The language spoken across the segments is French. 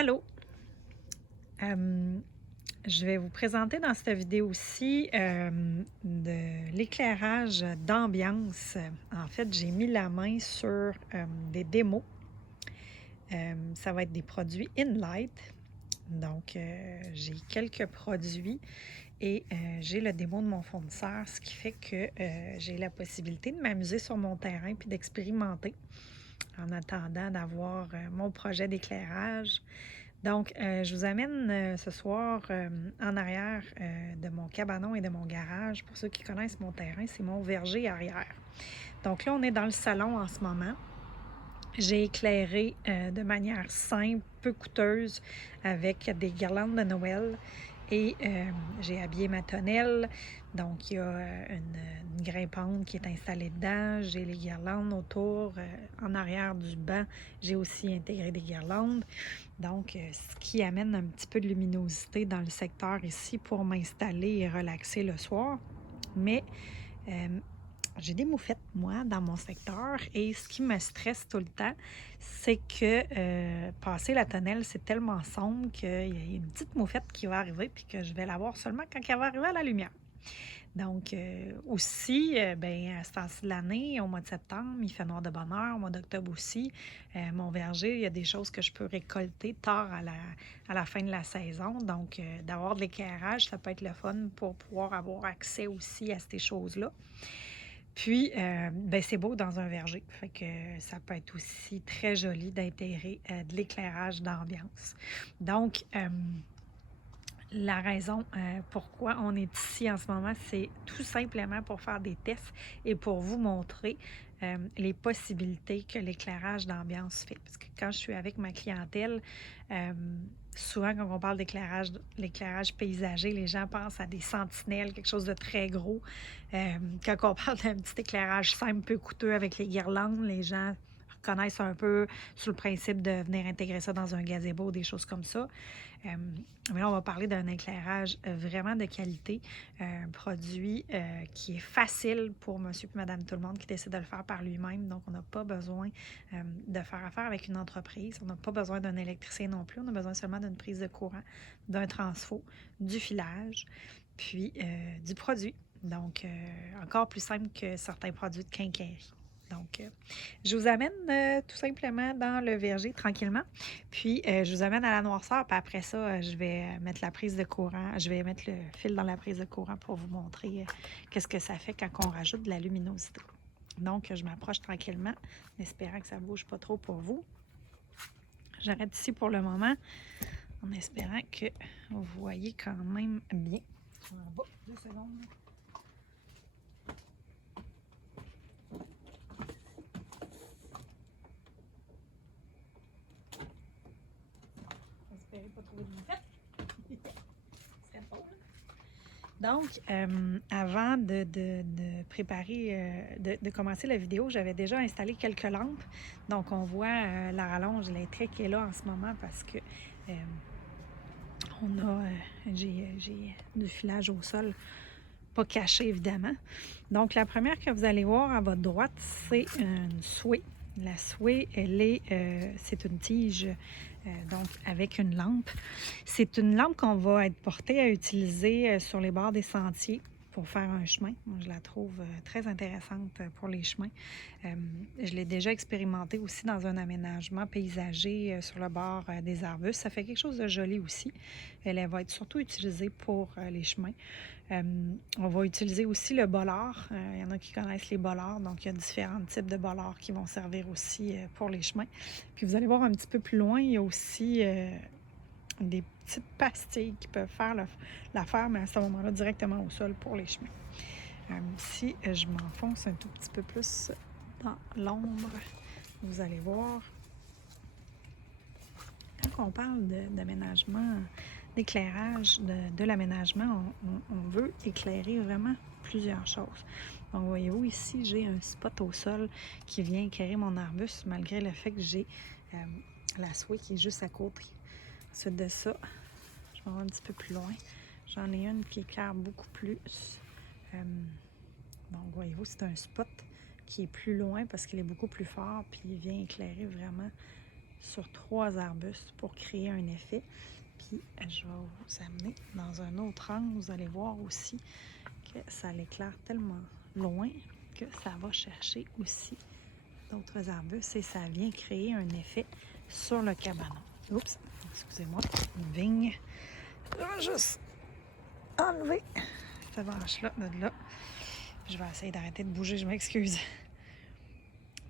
Allô! Je vais vous présenter dans cette vidéo-ci de l'éclairage d'ambiance. En fait, j'ai mis la main sur des démos. Ça va être des produits InLight. Donc, j'ai quelques produits et j'ai le démo de mon fournisseur, ce qui fait que j'ai la possibilité de m'amuser sur mon terrain puis d'expérimenter en attendant d'avoir mon projet d'éclairage. Donc, je vous amène ce soir en arrière de mon cabanon et de mon garage. Pour ceux qui connaissent mon terrain, c'est mon verger arrière. Donc là, on est dans le salon en ce moment. J'ai éclairé de manière simple, peu coûteuse, avec des guirlandes de Noël. Et j'ai habillé ma tonnelle. Donc, il y a une grimpante qui est installée dedans. J'ai les guirlandes autour. En arrière du banc, j'ai aussi intégré des guirlandes. Donc, ce qui amène un petit peu de luminosité dans le secteur ici pour m'installer et relaxer le soir. Mais j'ai des moufettes, moi, dans mon secteur, et ce qui me stresse tout le temps, c'est que passer la tonnelle, c'est tellement sombre qu'il y a une petite moufette qui va arriver, puis que je vais la voir seulement quand elle va arriver à la lumière. Donc, aussi, ben, à ce temps-ci de l'année, au mois de septembre, il fait noir de bonne heure, au mois d'octobre aussi. Mon verger, il y a des choses que je peux récolter tard à la fin de la saison. Donc, d'avoir de l'éclairage, ça peut être le fun pour pouvoir avoir accès aussi à ces choses-là. Puis, ben, c'est beau dans un verger. Fait que ça peut être aussi très joli d'intégrer de l'éclairage d'ambiance. Donc, la raison pourquoi on est ici en ce moment, c'est tout simplement pour faire des tests et pour vous montrer les possibilités que l'éclairage d'ambiance fait. Parce que quand je suis avec ma clientèle, euh, souvent quand on parle l'éclairage paysager, les gens pensent à des sentinelles, quelque chose de très gros. Quand on parle d'un petit éclairage simple, peu coûteux avec les guirlandes, les gens connaissent un peu sur le principe de venir intégrer ça dans un gazebo, des choses comme ça. Mais là, on va parler d'un éclairage vraiment de qualité, un produit qui est facile pour monsieur et madame tout le monde qui décide de le faire par lui-même. Donc, on n'a pas besoin de faire affaire avec une entreprise. On n'a pas besoin d'un électricien non plus. On a besoin seulement d'une prise de courant, d'un transfo, du filage, puis du produit. Donc, encore plus simple que certains produits de quincaillerie. Donc, je vous amène tout simplement dans le verger tranquillement. Puis, je vous amène à la noirceur. Puis après ça, je vais mettre la prise de courant. Je vais mettre le fil dans la prise de courant pour vous montrer qu'est-ce que ça fait quand on rajoute de la luminosité. Donc, je m'approche tranquillement, en espérant que ça ne bouge pas trop pour vous. J'arrête ici pour le moment, en espérant que vous voyez quand même bien. En bas, 2 secondes. J'espère pas trouver de moufette. Ce serait drôle. Donc, avant de préparer, de commencer la vidéo, j'avais déjà installé quelques lampes. Donc, on voit la rallonge électrique qui est là en ce moment parce que j'ai du filage au sol, pas caché évidemment. Donc, la première que vous allez voir à votre droite, c'est une souée. La souée, c'est une tige, donc avec une lampe. C'est une lampe qu'on va être porté à utiliser sur les bords des sentiers pour faire un chemin. Moi, je la trouve très intéressante pour les chemins. Je l'ai déjà expérimenté aussi dans un aménagement paysager sur le bord des arbustes. Ça fait quelque chose de joli aussi. Elle va être surtout utilisée pour les chemins. On va utiliser aussi le bollard. Il y en a qui connaissent les bollards, donc il y a différents types de bollards qui vont servir aussi pour les chemins. Puis vous allez voir un petit peu plus loin, il y a aussi des petites pastilles qui peuvent faire l'affaire, mais à ce moment-là, directement au sol pour les chemins. Si je m'enfonce un tout petit peu plus dans l'ombre, vous allez voir, quand on parle d'aménagement, d'éclairage, de l'aménagement, on veut éclairer vraiment plusieurs choses. Donc, voyez-vous, ici, j'ai un spot au sol qui vient éclairer mon arbuste, malgré le fait que j'ai la souée qui est juste à côté. Ensuite de ça, je vais un petit peu plus loin. J'en ai une qui éclaire beaucoup plus. Donc, voyez-vous, c'est un spot qui est plus loin parce qu'il est beaucoup plus fort, puis il vient éclairer vraiment sur 3 arbustes pour créer un effet. Puis je vais vous amener dans un autre angle. Vous allez voir aussi que ça l'éclaire tellement loin que ça va chercher aussi d'autres arbustes et ça vient créer un effet sur le cabanon. Oups, excusez-moi, une vigne. Je vais juste enlever cette branche-là de là. Je vais essayer d'arrêter de bouger, je m'excuse.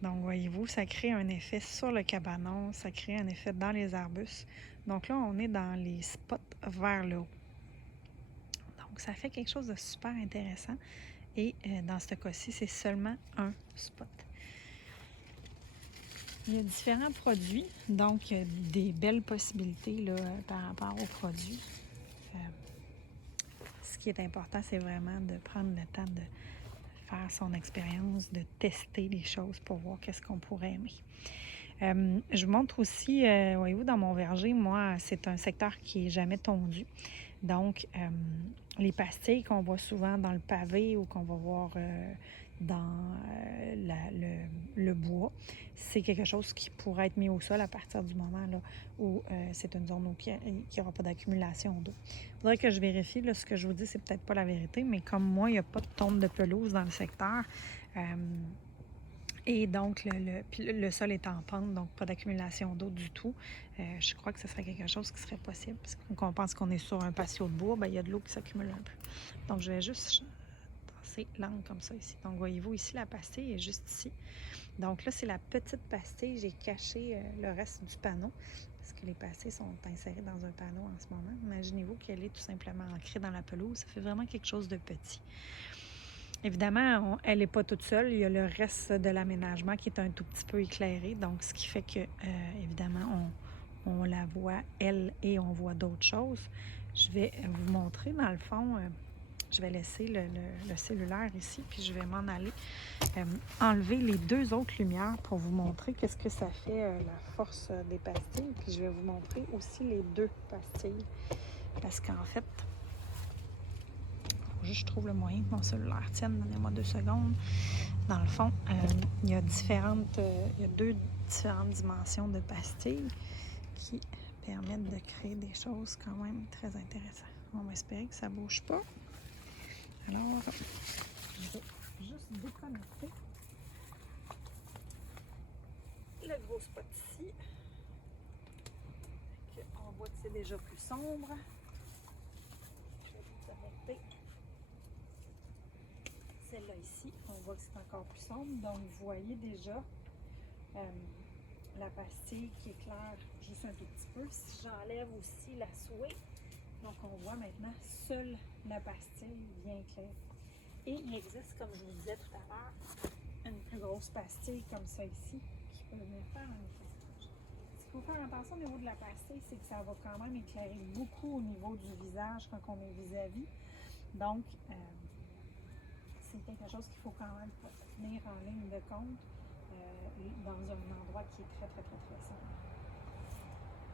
Donc, voyez-vous, ça crée un effet sur le cabanon, ça crée un effet dans les arbustes. Donc là, on est dans les spots vers le haut. Donc, ça fait quelque chose de super intéressant. Et dans ce cas-ci, c'est seulement un spot. Il y a différents produits, donc des belles possibilités là, par rapport aux produits. Ce qui est important, c'est vraiment de prendre le temps de faire son expérience, de tester les choses pour voir qu'est-ce qu'on pourrait aimer. Je vous montre aussi, voyez-vous, dans mon verger, moi, c'est un secteur qui n'est jamais tondu. Donc, les pastilles qu'on voit souvent dans le pavé ou qu'on va voir dans le bois, c'est quelque chose qui pourrait être mis au sol à partir du moment là, où c'est une zone où il n'y aura pas d'accumulation d'eau. Il faudrait que je vérifie, là, ce que je vous dis, c'est peut-être pas la vérité, mais comme moi, il n'y a pas de tonte de pelouse dans le secteur, et donc, le sol est en pente, donc pas d'accumulation d'eau du tout. Je crois que ce serait quelque chose qui serait possible. Parce qu'on pense qu'on est sur un patio de bois, bien, il y a de l'eau qui s'accumule un peu. Donc, je vais juste tasser l'angle comme ça ici. Donc, voyez-vous, ici, la pastille est juste ici. Donc là, c'est la petite pastille. J'ai caché le reste du panneau parce que les pastilles sont insérées dans un panneau en ce moment. Imaginez-vous qu'elle est tout simplement ancrée dans la pelouse. Ça fait vraiment quelque chose de petit. Évidemment, elle n'est pas toute seule. Il y a le reste de l'aménagement qui est un tout petit peu éclairé. Donc, ce qui fait que, évidemment, on la voit, elle, et on voit d'autres choses. Je vais vous montrer, dans le fond, je vais laisser le cellulaire ici, puis je vais m'en aller enlever les 2 autres lumières pour vous montrer qu'est-ce que ça fait, la force des pastilles. Puis je vais vous montrer aussi les 2 pastilles. Parce qu'en fait, je trouve le moyen que mon cellulaire tienne. Donnez-moi 2 secondes. Dans le fond, il y a 2 différentes dimensions de pastilles qui permettent de créer des choses quand même très intéressantes. On va espérer que ça ne bouge pas. Alors, je vais juste déconnecter le gros spot ici. On voit que c'est déjà plus sombre. Je vais déconnecter celle-là ici. On voit que c'est encore plus sombre. Donc, vous voyez déjà la pastille qui éclaire juste un tout petit peu. Si j'enlève aussi la souée, donc on voit maintenant seule la pastille bien claire. Et il existe, comme je vous disais tout à l'heure, une plus grosse pastille comme ça ici qui peut venir faire un effet. Ce qu'il faut faire attention au niveau de la pastille, c'est que ça va quand même éclairer beaucoup au niveau du visage quand on est vis-à-vis. Donc, c'est quelque chose qu'il faut quand même tenir en ligne de compte dans un endroit qui est très sombre.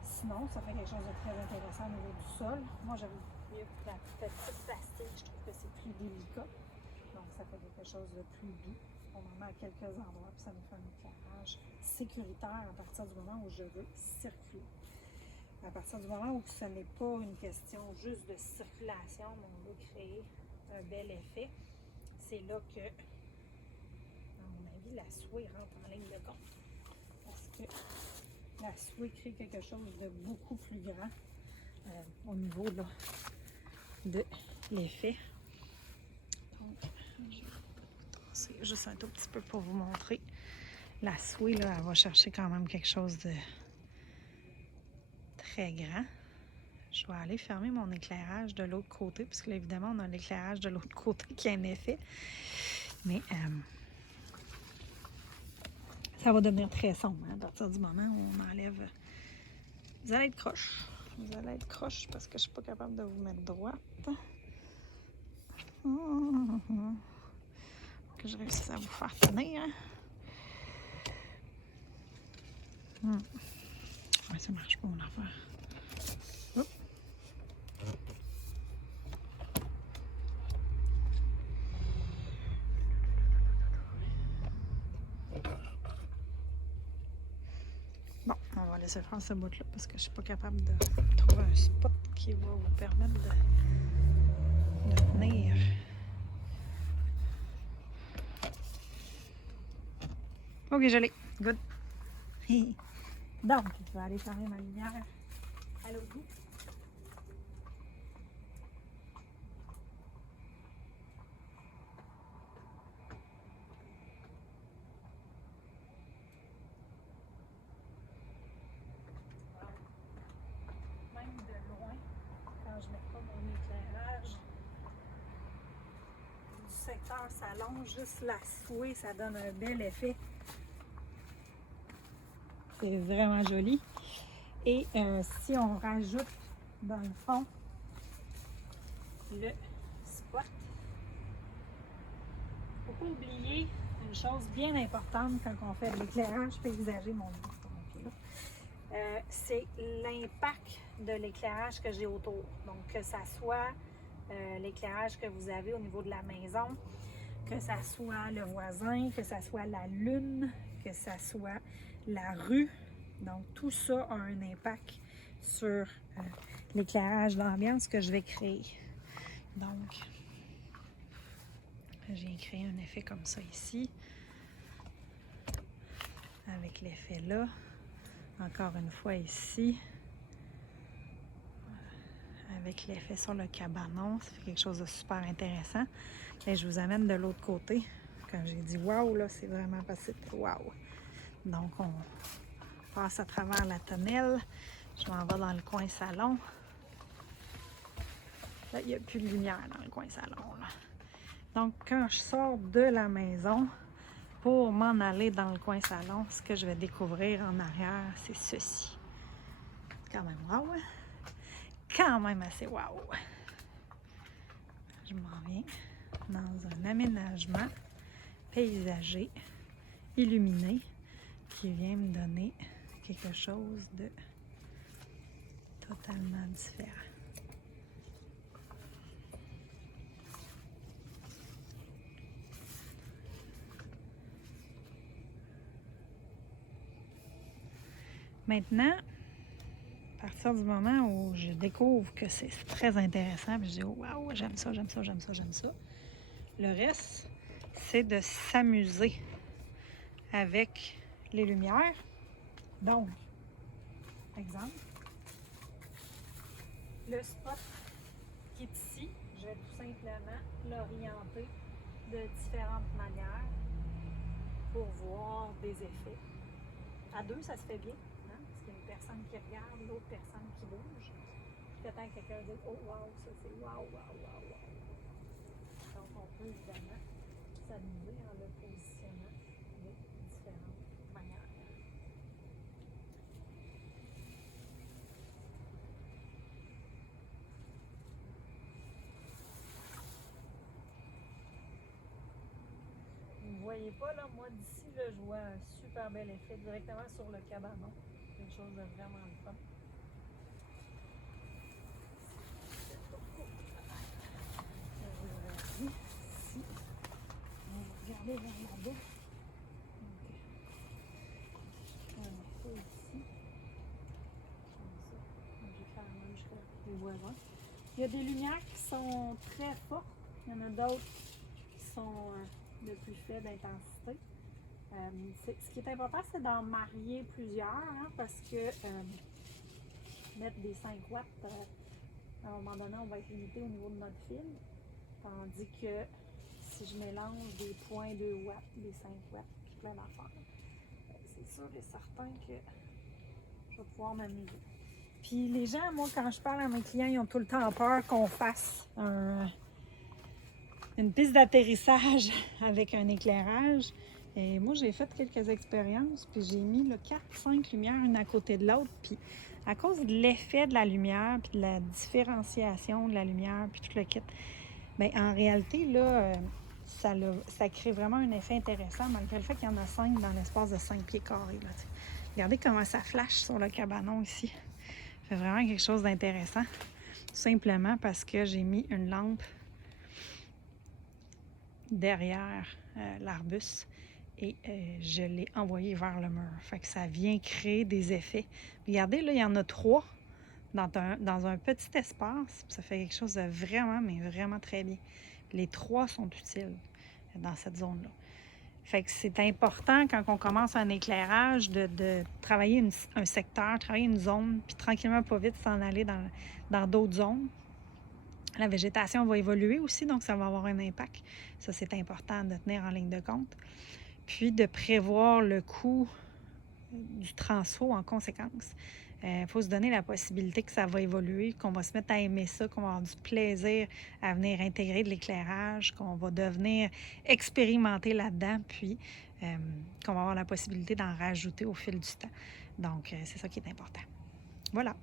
Sinon, ça fait quelque chose de très intéressant au niveau du sol. Moi, j'aime mieux la petite pastille. Je trouve que c'est plus délicat. Donc, ça fait quelque chose de plus doux. On en met à quelques endroits, puis ça nous fait un éclairage sécuritaire à partir du moment où je veux circuler. À partir du moment où ce n'est pas une question juste de circulation, mais on veut créer un bel effet, c'est là que, à mon avis, la souée rentre en ligne de compte. Parce que la souée crée quelque chose de beaucoup plus grand au niveau là, de l'effet. Donc, je vais tasser juste un tout petit peu pour vous montrer. La souée, là, elle va chercher quand même quelque chose de très grand. Je vais aller fermer mon éclairage de l'autre côté, parce que là, évidemment, on a l'éclairage de l'autre côté qui a un effet. Mais ça va devenir très sombre hein, à partir du moment où on enlève. Vous allez être croche. Vous allez être croche parce que je ne suis pas capable de vous mettre droite. Que je réussisse à vous faire tenir. Ouais, ça marche pas mon affaire. Oups. Bon, on On va laisser faire ce bout-là parce que je suis pas capable de trouver un spot qui va vous permettre de tenir. Ok, je l'ai. Good. Donc, je vais aller fermer ma lumière à l'autre bout. Même de loin, quand je mets pas mon éclairage du secteur salon, juste la souée, ça donne un bel effet. C'est vraiment joli. Et si on rajoute dans le fond le spot, il ne faut pas oublier une chose bien importante quand on fait de l'éclairage paysager, c'est l'impact de l'éclairage que j'ai autour. Donc que ça soit l'éclairage que vous avez au niveau de la maison, que ça soit le voisin, que ça soit la lune, que ça soit la rue. Donc tout ça a un impact sur l'éclairage d'ambiance que je vais créer. Donc, j'ai créé un effet comme ça ici, avec l'effet là. Encore une fois ici, avec l'effet sur le cabanon. Ça fait quelque chose de super intéressant. Et je vous amène de l'autre côté. Quand j'ai dit waouh, là, c'est vraiment parce que c'était waouh. Donc, on passe à travers la tonnelle. Je m'en vais dans le coin salon. Là, il n'y a plus de lumière dans le coin salon, là. Donc, quand je sors de la maison pour m'en aller dans le coin salon, ce que je vais découvrir en arrière, c'est ceci. Quand même wow, hein? Quand même assez wow. Je m'en viens dans un aménagement paysager, illuminé, qui vient me donner quelque chose de totalement différent. Maintenant, à partir du moment où je découvre que c'est très intéressant, puis je dis oh, waouh, j'aime ça, j'aime ça, j'aime ça, j'aime ça. Le reste, c'est de s'amuser avec les lumières. Donc, exemple, le spot qui est ici, je vais tout simplement l'orienter de différentes manières pour voir des effets. À deux, ça se fait bien, hein? Parce qu'il y a une personne qui regarde, l'autre personne qui bouge. Peut-être que quelqu'un dit oh wow, ça c'est wow, wow, wow, wow. Donc on peut évidemment s'amuser en le positionnant de différentes manières. Vous ne voyez pas là, moi d'ici là, je vois un super bel effet directement sur le cabanon. Quelque chose de vraiment le fun. Ici, on va regarder vers là-bas. On a ça ici. Comme ça. Je vais faire la même chose avec les voisins. Il y a des lumières qui sont très fortes. Il y en a d'autres qui sont de plus faible intensité. Ce qui est important, c'est d'en marier plusieurs, hein, parce que mettre des 5 watts, à un moment donné, on va être limité au niveau de notre fil. Tandis que si je mélange des 0.2 watts, des 5 watts, plein d'affaires, c'est sûr et certain que je vais pouvoir m'amuser. Puis les gens, moi, quand je parle à mes clients, ils ont tout le temps peur qu'on fasse une piste d'atterrissage avec un éclairage. Et moi, j'ai fait quelques expériences, puis j'ai mis 4-5 lumières une à côté de l'autre. Puis à cause de l'effet de la lumière, puis de la différenciation de la lumière, puis tout le kit, bien, en réalité, là, ça crée vraiment un effet intéressant, malgré le fait qu'il y en a 5 dans l'espace de 5 pieds carrés. Là, regardez comment ça flash sur le cabanon ici. Ça fait vraiment quelque chose d'intéressant. Tout simplement parce que j'ai mis une lampe derrière l'arbuste et je l'ai envoyé vers le mur. Fait que ça vient créer des effets. Regardez, là, il y en a 3 dans un petit espace. Ça fait quelque chose de vraiment, mais vraiment très bien. Les 3 sont utiles dans cette zone-là. Fait que c'est important quand on commence un éclairage de travailler un secteur, travailler une zone, puis tranquillement, pas vite, s'en aller dans d'autres zones. La végétation va évoluer aussi, donc ça va avoir un impact. Ça, c'est important de tenir en ligne de compte. Puis de prévoir le coût du transfo en conséquence. Il faut se donner la possibilité que ça va évoluer, qu'on va se mettre à aimer ça, qu'on va avoir du plaisir à venir intégrer de l'éclairage, qu'on va devenir expérimenter là-dedans, puis qu'on va avoir la possibilité d'en rajouter au fil du temps. Donc, c'est ça qui est important. Voilà.